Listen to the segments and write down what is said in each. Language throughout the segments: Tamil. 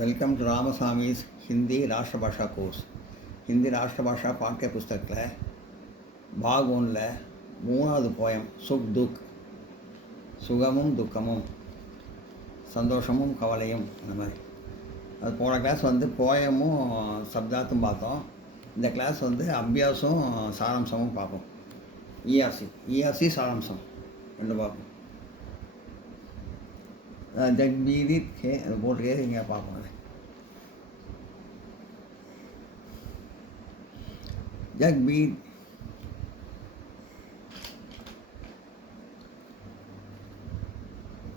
Welcome to Ramasamy's Hindi Rashtra Bhasha course. Hindi Rashtra Bhasha பாட்டிய புஸ்தகத்தில் பாக் ஒன்றில் 3வது போயம் சுக் துக், சுகமும் துக்கமும், சந்தோஷமும் கவலையும், அந்த மாதிரி. அது போன கிளாஸ் போயமும் சப்தாத்தும் பார்த்தோம். இந்த கிளாஸ் அபியாசம் சாராம்சமும் பார்ப்போம். இஆர்சி சாராம்சம் ரெண்டு பார்ப்போம். ஜக்பீதித் கே அது போட்டுக்கே இங்கே பார்ப்போம்.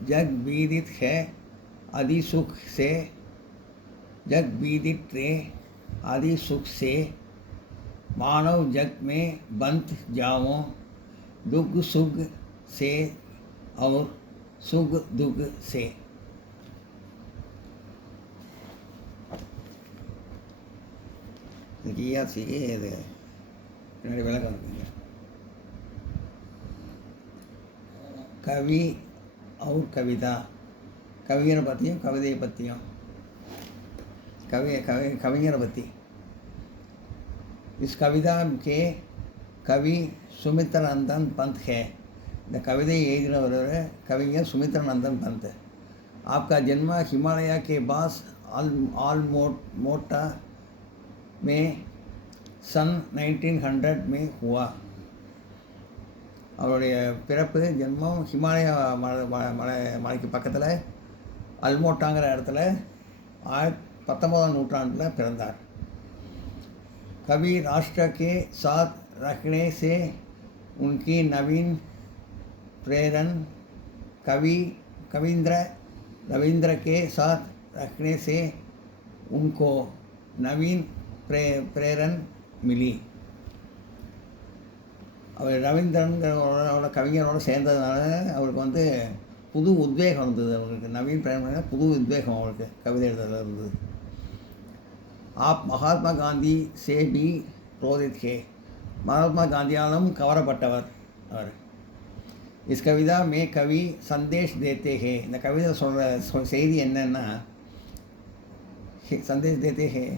जग बीदित है आदि सुख से, जग बीदित रे आदि सुख से, मानव जग में बंत जाओ, दुख सुख से और सुख दुख से. இது பின்னாடி விளக்கம் இருக்குங்க. கவி और कविता, कवियर पत्तियों कविता पत्तियों, कवियर पत्ती. इस कविता के कवि सुमित्रानंदन पंत है. இந்த கவிதை எழுதினவர் கவிஞர் சுமித்ரானந்தன் பந்த். आपका जन्म हिमालय के पास आलमोटा में सन 1900 में हुआ. அவருடைய பிறப்பு ஜென்மம் ஹிமாலய மலைக்கு பக்கத்தில் அல்மோட்டாங்கிற இடத்துல 19ஆம் நூற்றாண்டில் பிறந்தார். कभी राष्ट्र के साथ रखने से उनकी नवीन प्रेरण, रविंद्र के साथ रखने से उनको नवीन प्रेरण मिली. அவர் ரவீந்திரனோட கவிஞரோடு சேர்ந்ததுனால அவருக்கு புது உத்வேகம் இருந்தது. அவருக்கு நவீன் பிரேரணை, புது உத்வேகம் அவருக்கு கவிதை எழுதுறதுல இருந்தது. आप महात्मा गांधी से भी प्रेरित है. महात्मा गांधीயாலும் கவரப்பட்டவர் அவர். इस कविता में कवि संदेश देते हैं. இந்த கவிதை சொல்கிற செய்தி என்னன்னா, संदेश देते हैं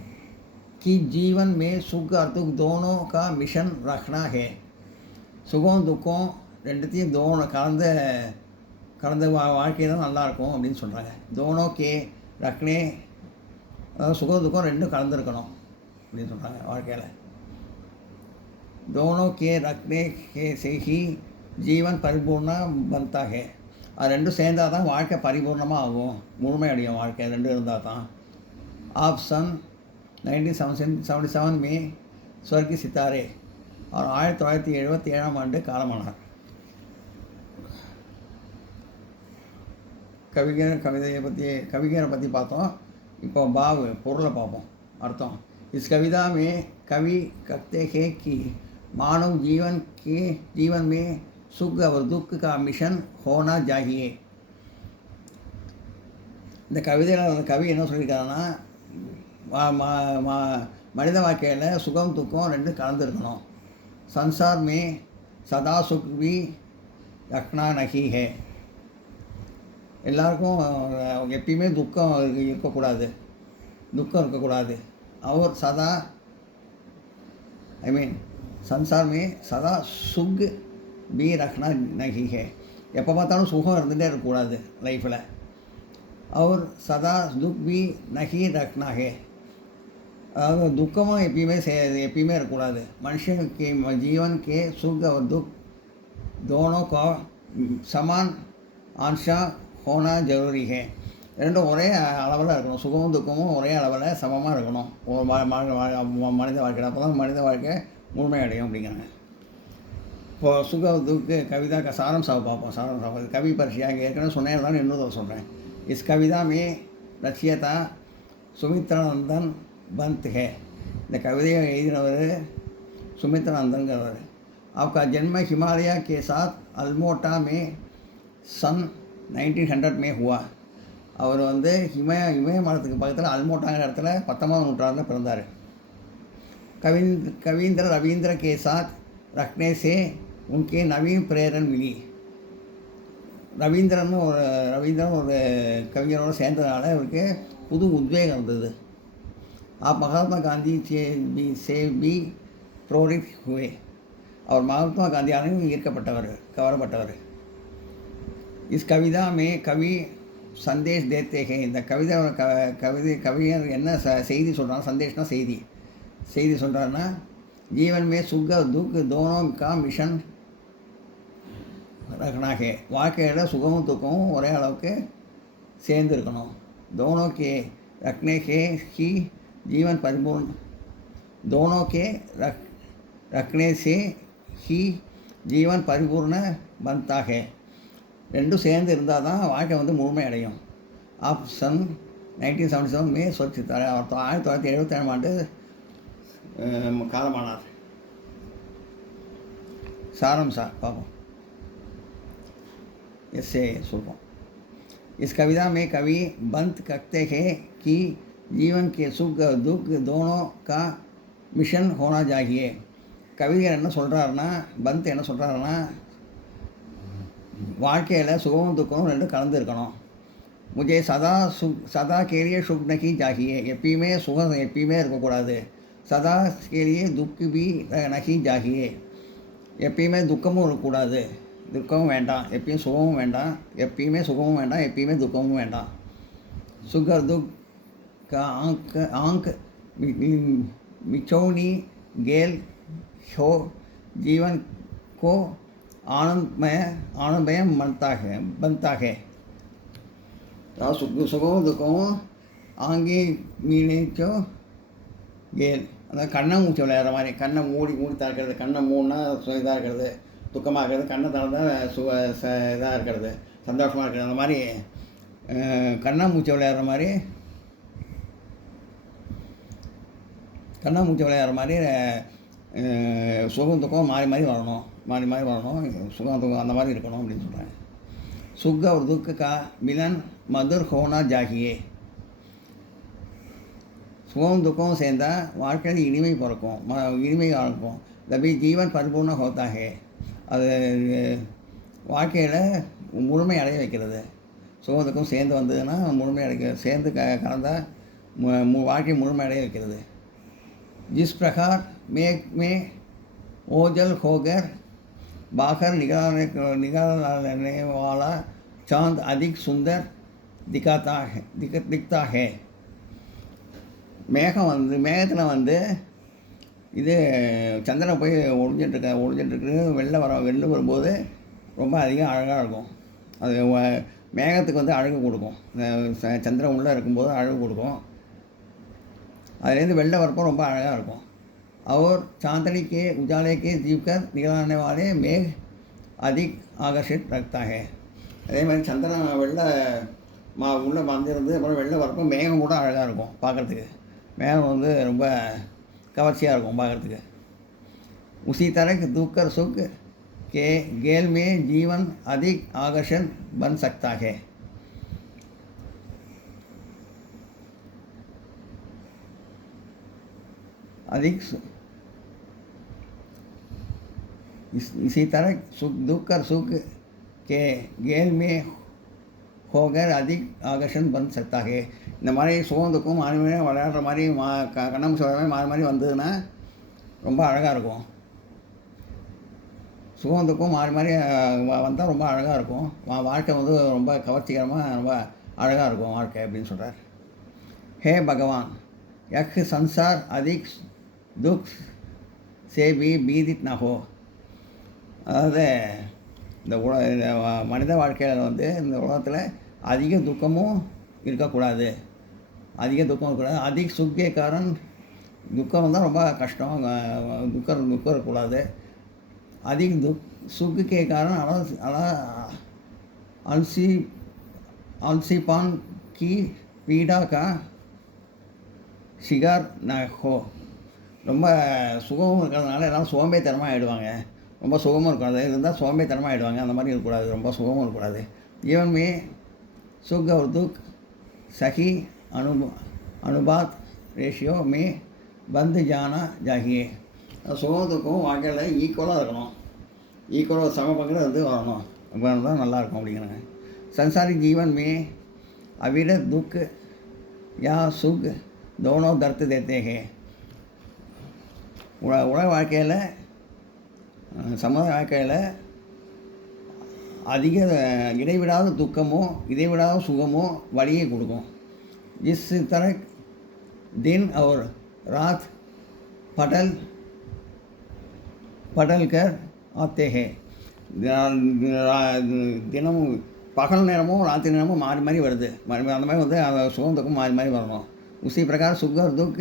कि जीवन में सुख और दुख दोनों का मिशन रखना है. சுகம் துக்கம் ரெண்டுத்தையும் கலந்த வாழ்க்கை தான் நல்லாயிருக்கும் அப்படின்னு சொல்கிறாங்க. தோனோக்கே ரக்னே, அதாவது சுகம் துக்கம் ரெண்டும் கலந்துருக்கணும் அப்படின்னு சொல்கிறாங்க வாழ்க்கையில். தோனோக்கே ரக்னே கே செஹி ஜீவன் பரிபூர்ணா பந்தாக. அது ரெண்டும் சேர்ந்தால் தான் வாழ்க்கை பரிபூர்ணமாக ஆகும், முழுமையடையும் வாழ்க்கை. ரெண்டும் இருந்தால் தான். ஆப் சன் 1977 में स्वर्गीय सितारे और 1977ஆம் ஆண்டு காலமானார். கவிஞரை பற்றி பார்த்தோம். இப்போ பாவ் பொருளை பார்ப்போம், அர்த்தம். इस कविता में कवि कहते हैं कि मानव जीवन में सुख और दुख का मिशन होना चाहिए. இந்த கவிதையில் கவி என்ன சொல்லியிருக்காருன்னா, மனித வாழ்க்கையில் சுகம் துக்கம் ரெண்டும் கலந்துருக்கணும். संसार में सदा सुख भी रखना नहीं है. எல்லாருக்கும் எப்பயுமே துக்கம் இருக்கக்கூடாது. और सदा संसार में सदा सुख भी रखना नहीं है. எப்போ பார்த்தாலும் சுகம் இருந்துகிட்டே இருக்கக்கூடாது லைஃப்பில். और सदा दुख भी नहीं रखना है. अगर दुखम எப்பயுமே இருக்கக்கூடாது. मनुष्य के जीवन के सुख और दुख दोनों का समान अंश होना जरूरी है. ரெண்டும் ஒரே அளவில் இருக்கணும். சுகமும் துக்கமும் ஒரே அளவில் சமமாக இருக்கணும் மனித வாழ்க்கையில். அப்போ தான் மனித வாழ்க்கை முழுமையடையும் அப்படிங்கிறாங்க. இப்போது சுக துக்கு கவிதா சாராம்சாவை பார்ப்போம். சாராம்சாவை கவி பரிசையாக ஏற்கனவே சொன்னேன், இன்னொரு சொல்கிறேன். इस कविता में रचयिता सुमित्रानंदन बंत है. இந்த கவிதையை எழுதினவர் சுமித்ரானந்தன்கிறவர். आपका जन्म हिमालय के साथ अल्मोटा में सन 1900 में हुआ. அவர் இமயமலத்துக்கு பக்கத்தில் அல்மோட்டாங்கிற இடத்துல 19ஆம் நூற்றாண்டில் பிறந்தார். कविंद्र रविंद्र के साथ रखने से उनके नवीन प्रेरण मिली. ரவீந்திரன் ஒரு கவிஞரோடு சேர்ந்ததுனால அவருக்கு புது உத்வேகம் இருந்தது. மகாத்மா காந்தி பி புரோரித் ஹுவே. அவர் மகாத்மா காந்தியாலையும் ஈர்க்கப்பட்டவர், கவரப்பட்டவர். இஸ் கவிதா மே கவி சந்தேஷ் தேத்தே ஹே. இந்த கவிஞர் என்ன செய்தி சொல்கிறாங்க? சந்தேஷ்னா செய்தி சொல்கிறாருன்னா, ஜீவன் மே சுக துக் தோனோ கா மிஷன் ரக்னா ஹே. வாழ்க்கையில் சுகமும் துக்கமும் ஒரே அளவுக்கு சேர்ந்து இருக்கணும். தோனோ கே ரக்னே ஹே ஹி ஜீவன் பரிபூர்ண. தோனோ கே ரக்னே சே ஹி ஜீவன் பரிபூர்ண பந்தா ஹே. ரெண்டும் சேர்ந்து இருந்தால் தான் வாழ்க்கை வந்து முழுமை அடையும். ஆப்ஷன் 1977 மே சொச்சித்தார். அவர் 1977 ஆண்டு காலமானார். சாரம்சா பார்ப்போம். ऐसे सुनो। इस कविता में कवि बंद करते हैं कि जीवन के सुख दुख दोनों का मिशन होना चाहिए. கவிஞர் என்ன சொல்கிறாருன்னா, பந்த் என்ன சொல்கிறாருன்னா, வாழ்க்கையில் சுகமும் துக்கமும் ரெண்டும் கலந்து இருக்கணும். முझे சதா கேலியே சுக் நகி ஜாகியே. எப்பயுமே சுகம் எப்பயுமே இருக்கக்கூடாது. சதா கேலியே துக் பி நகி ஜாகியே. எப்பயுமே துக்கமும் இருக்கக்கூடாது, துக்கமும் வேண்டாம். எப்பயும் சுகமும் வேண்டாம், எப்பயுமே சுகமும் வேண்டாம், எப்பயுமே துக்கமும் வேண்டாம். சுகர் துக் का आंक मिचौनी गेल हो जीवन को आनंदमय बनता है. சுகமும் துக்கமும் ஆங்கி மீனேச்சோ கேல். அதாவது கண்ணை மூச்சு விளையாடுற மாதிரி, கண்ணை மூடி திறக்கிறது. கண்ணை மூடினா இதாக இருக்கிறது, துக்கமாக இருக்கிறது. கண்ணை திறந்தால் இதாக இருக்கிறது, சந்தோஷமாக இருக்கிறது. அந்த மாதிரி கண்ணை மூச்சு விளையாடுற மாதிரி சுகம் துக்கம் மாறி மாறி வரணும். சுகம் துக்கம் அந்த மாதிரி இருக்கணும் அப்படின்னு சொல்கிறேன். सुख और दुख का मिलन मधुर होना चाहिए. சுகம் துக்கம் சேர்ந்தால் வாழ்க்கையில் இனிமை பிறக்கும், இனிமை இருக்கும். தபி ஜீவன் பரிபூர்ண ஹோத்தா ஹே. அது வாழ்க்கையில் முழுமை அடைய வைக்கிறது. சுகம் துக்கம் சேர்ந்து வந்ததுன்னா முழுமை சேர்ந்து கலந்தால் வாழ்க்கை முழுமை அடைய வைக்கிறது. जिस प्रकार मेघ में ओझल होकर बाहर निकालने वाला चांद अधिक सुंदर दिखता है. மேகத்தில் வந்து இது சந்திரன் போய் ஒழிஞ்சிட்ருக்கு வெளில வரும்போது ரொம்ப அதிகம் அழகாக இருக்கும். அது மேகத்துக்கு வந்து அழகு கொடுக்கும். சந்திரன் உள்ளே இருக்கும்போது அழகு கொடுக்கும். அதுலேருந்து வெளில வரப்போ ரொம்ப அழகாக இருக்கும். और चांदनी के उजाले के जीवकर निकलने वाले मेघ अधिक आकर्षित रखता है. அதே மாதிரி சந்திரன் உள்ளே வந்திருந்து அப்புறம் வெளில வரப்போ மேகம் கூட அழகாக இருக்கும் பார்க்குறதுக்கு. மேகம் வந்து ரொம்ப கவர்ச்சியாக இருக்கும் பார்க்குறதுக்கு. उसी तरह दुख और सुख के गेल में जीवन अधिक आकर्षण बन सकता है. अधिक इसी तरह दुख और सुख के गेल में होकर अधिक आकर्षण बन सकता है. இந்த மாதிரி சுகம் துக்கம் மாறி மாறி விளையாடுற மாதிரி கண்ணம் சொல்கிற மாறி மாறி வந்ததுன்னா ரொம்ப அழகாக இருக்கும். சுகம் துக்கம் மாறி மாறி வந்தால் ரொம்ப அழகாக இருக்கும். வாழ்க்கை வந்து ரொம்ப கவர்ச்சிகரமாக ரொம்ப அழகாக இருக்கும் வாழ்க்கை அப்படின்னு சொல்கிறார். ஹே பகவான், யக் சன்சார் அதிக் துக் சே பி பீதித் ந ஹோ. அதாவது இந்த மனித வாழ்க்கையில் வந்து இந்த உலகத்தில் அதிக துக்கமும் இருக்கக்கூடாது. அதிக சுக்கேக்காரன் துக்கம் வந்தால் ரொம்ப கஷ்டம், துக்கம் இருக்கக்கூடாது. அதிக சுக்குக்கே காரணம் அல்சிபான் கி பீடா கா ஷிகார் ந ஹோ. ரொம்ப சுகமும் இருக்கிறதுனால எல்லாம் சோம்பேத்தனமாக ஆகிடுவாங்க. ரொம்ப சுகமும் இருக்காது இருந்தால் சோம்பேத்தனமாக ஆகிடுவாங்க. அந்த மாதிரி இருக்கக்கூடாது, ரொம்ப சுகமும் இருக்கக்கூடாது. जीवन में सुख और दुख सही अनुपात रेशियो में बंद जाना चाहिए. சுகம் துக்கம் வாழ்க்கையில் ஈக்குவலாக இருக்கணும், ஈக்குவலாக சம பங்கில் வந்து வரணும். அப்போ தான் நல்லாயிருக்கும் அப்படிங்கிறாங்க. संसारी जीवन में अविरत दुख या सुख दोनों दर्द देते हैं. உலக வாழ்க்கையில் சமுதாய வாழ்க்கையில் அதிக இடைவிடாத துக்கமோ இடைவிடாத சுகமோ வழியை கொடுக்கும். जिस तरह दिन और रात படல் कर आते हैं. தினமும் பகல் நேரமும் ராத்திரி நேரமும் மாறி மாறி வருது. அந்த மாதிரி வந்து சுகம் துக்கம் மாறி மாறி வரணும். उसी प्रकार सुख और दुख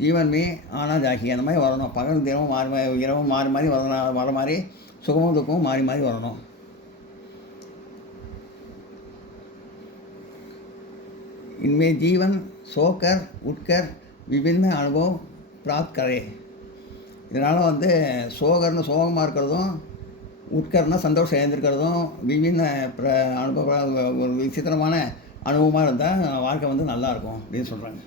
जीवन में आना चाहिए. அந்த மாதிரி வரணும். பகல் தினமும் மாறி மாறி இரவும் மாறி மாறி வர மாதிரி சுகமும் துக்கமும் மாறி மாறி வரணும். इनमें जीवन सोकर उठकर विभिन्न अनुभव प्राप्त करे. இதனால் வந்து சோகமாக இருக்கிறதும் உட்கர்னா சந்தோஷம் எழுந்திருக்கிறதும் விபின்ன அனுபவம் ஒரு விசித்திரமான அனுபவமாக இருந்தால் வாழ்க்கை வந்து நல்லாயிருக்கும் அப்படின்னு சொல்கிறாங்க.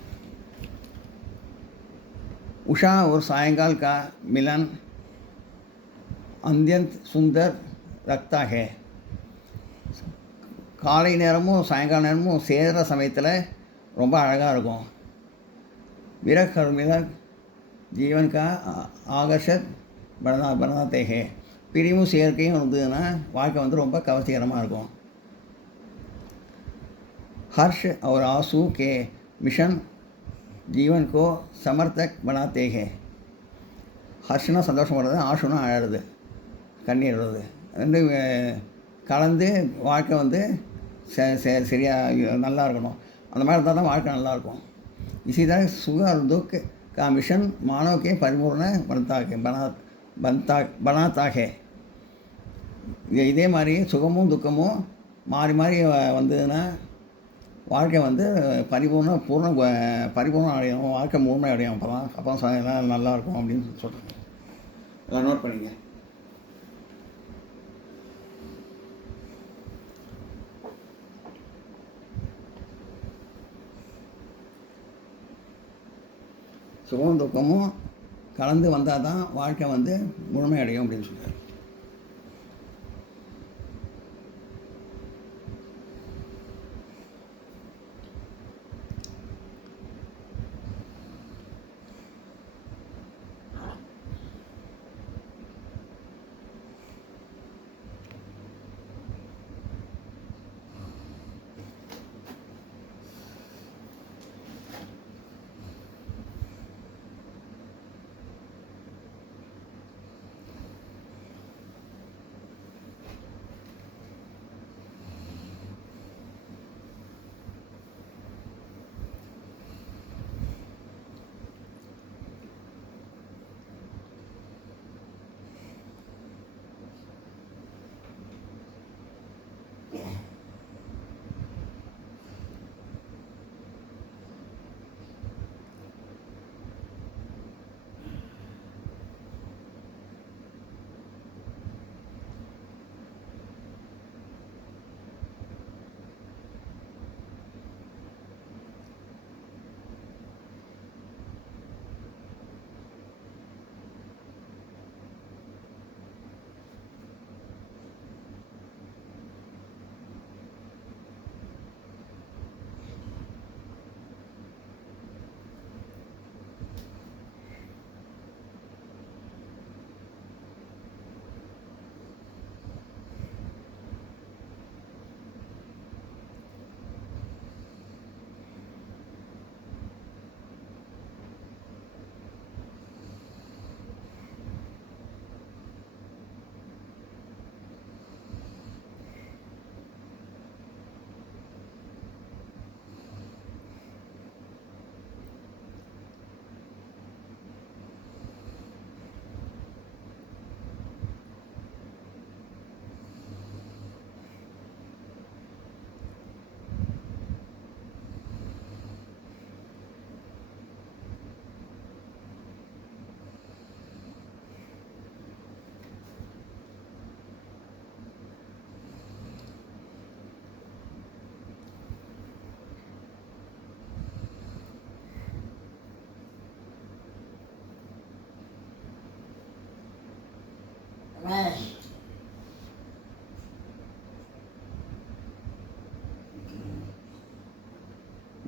उषा और सायंकाल का मिलन अत्यंत सुंदर रखता है. காலை நேரமும் சாயங்கால நேரமும் சேர்கிற சமயத்தில் ரொம்ப அழகாக இருக்கும். विरह और मिलन जीवन का आकर्षक बनाते हैं. பிரிவும் சேர்க்கையும் இருந்ததுன்னா வாழ்க்கை வந்து ரொம்ப கவர்ச்சிகரமாக இருக்கும். हर्ष और आंसू के मिशन जीवन को समर्थक बनाते हैं. ஹர்ஷ்னா சந்தோஷம் வர்றது, ஆஷுனா அழறது, கண்ணீர் வர்றது, ரெண்டு கலந்து வாழ்க்கை வந்து சரியாக நல்லா இருக்கணும். அந்த மாதிரி இருந்தால் தான் வாழ்க்கை நல்லாயிருக்கும். इसी तरह सुख और दुख का मिशन मानव के परिपूर्ण बनाता है. இதே மாதிரி சுகமும் துக்கமும் மாறி மாறி வந்ததுன்னா வாழ்க்கை வந்து பரிபூர்ணம் அடையும். வாழ்க்கை முழுமை அடையும். அப்போ எல்லாம் நல்லாயிருக்கும் அப்படின்னு சொல்கிறாங்க. எல்லாம் நோட் பண்ணிங்க. சுகம் துக்கமும் கலந்து வந்தால் தான் வாழ்க்கை வந்து முழுமை அடையும் அப்படின்னு சொல்கிறார்.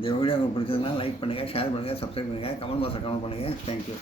இந்த வீடியோ உங்களுக்கு பிடிச்சதுன்னா லைக் பண்ணுங்கள், ஷேர் பண்ணுங்கள், சப்ஸ்கிரைப் பண்ணுங்கள், கமெண்ட் பாக்ஸில் கமெண்ட் பண்ணுங்கள். தேங்க்யூ.